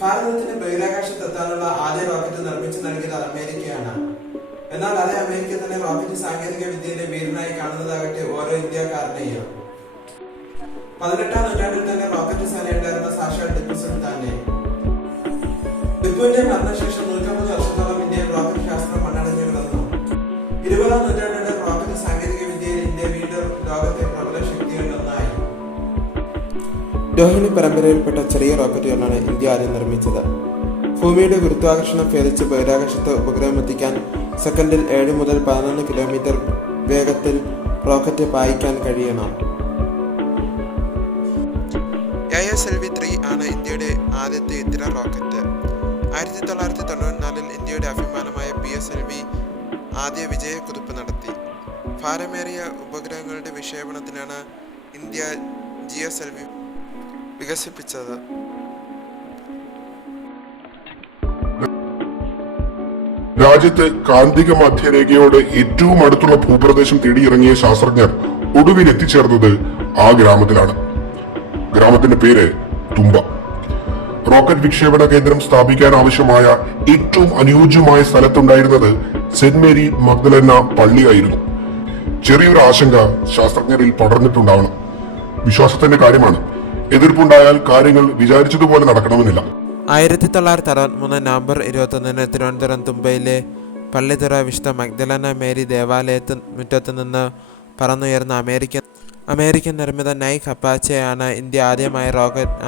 ഭാരതത്തിന് ബഹിരാകാശത്തെത്താനുള്ള ആദ്യ റോക്കറ്റ് നിർമ്മിച്ചു നൽകിയത് അമേരിക്കയാണ്. എന്നാൽ അതേ അമേരിക്ക തന്നെ റോക്കറ്റ് സാങ്കേതിക വിദ്യയിലെ വീരനായി കാണുന്നതാകട്ടെ ഓരോ ഇന്ത്യക്കാരനെയും. 18ാം നൂറ്റാണ്ടിൽ തന്നെ റോക്കറ്റ് സേനയുണ്ടായിരുന്ന സാക്ഷാൽ ടിപ്പു സുൽത്താന്റെ. ടിപ്പുവിന്റെ മരണശേഷം 150 വർഷത്തോളം ഇന്ത്യയിൽ റോക്കറ്റ് ശാസ്ത്രം മണ്ണടഞ്ഞു കിടന്നു. 20ാം നൂറ്റാണ്ടിന്റെ റോക്കറ്റ് സാങ്കേതിക വിദ്യയിൽ ഇന്ത്യ വീണ്ടും ലോകത്തെ പ്രബല ശക്തികളിലൊന്നായി. രോഹിണി പരമ്പരയിൽപ്പെട്ട ചെറിയ റോക്കറ്റുകളാണ് ഇന്ത്യ ആദ്യം നിർമ്മിച്ചത്. ഭൂമിയുടെ ഗുരുത്വാകർഷണം ഭേദിച്ച് ബഹിരാകാശത്ത് ഉപഗ്രഹം എത്തിക്കാൻ സെക്കൻഡിൽ 7 മുതൽ 11 കിലോമീറ്റർ വേഗത്തിൽ റോക്കറ്റ് പായിക്കാൻ കഴിയണം. ASLV-3 ആണ് ഇന്ത്യയുടെ ആദ്യത്തെ ഇത്തര റോക്കറ്റ്. 1994 ഇന്ത്യയുടെ അഭിമാനമായ PSLV ആദ്യ വിജയക്കുതിപ്പ് നടത്തി. ഭാരമേറിയ ഉപഗ്രഹങ്ങളുടെ വിക്ഷേപണത്തിനാണ് ഇന്ത്യ GSLV വികസിപ്പിച്ചത്. രാജ്യത്ത് കാന്തിക മധ്യരേഖയോട് ഏറ്റവും അടുത്തുള്ള ഭൂപ്രദേശം തേടിയിറങ്ങിയ ശാസ്ത്രജ്ഞർ ഒടുവിൽ എത്തിച്ചേർന്നത് ആ ഗ്രാമത്തിലാണ്. ഗ്രാമത്തിന്റെ പേര് തുമ്പ. റോക്കറ്റ് വിക്ഷേപണ കേന്ദ്രം സ്ഥാപിക്കാൻ ആവശ്യമായ ഏറ്റവും അനുയോജ്യമായ സ്ഥലത്തുണ്ടായിരുന്നത് സെന്റ് മേരി മഗ്ദലന പള്ളിയായിരുന്നു. ചെറിയൊരു ആശങ്ക ശാസ്ത്രജ്ഞരിൽ പടർന്നിട്ടുണ്ടാവണം. വിശ്വാസത്തിന്റെ കാര്യമാണ്. എതിർപ്പുണ്ടായാൽ കാര്യങ്ങൾ വിചാരിച്ചതുപോലെ നടക്കണമെന്നില്ല. 1963 നവംബർ 21 തിരുവനന്തപുരം തുമ്പയിലെ പള്ളിത്തുറ വിശുദ്ധ മഗ്ദലന മേരി മുറ്റത്ത് നിന്ന് പറന്നുയർന്ന അമേരിക്കൻ നിർമ്മിത നൈക്ക് അപ്പാച്ചെയാണ് ഇന്ത്യ ആദ്യമായി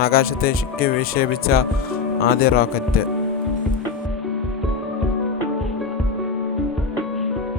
ആകാശത്തേക്ക് വിക്ഷേപിച്ച ആദ്യ റോക്കറ്റ്.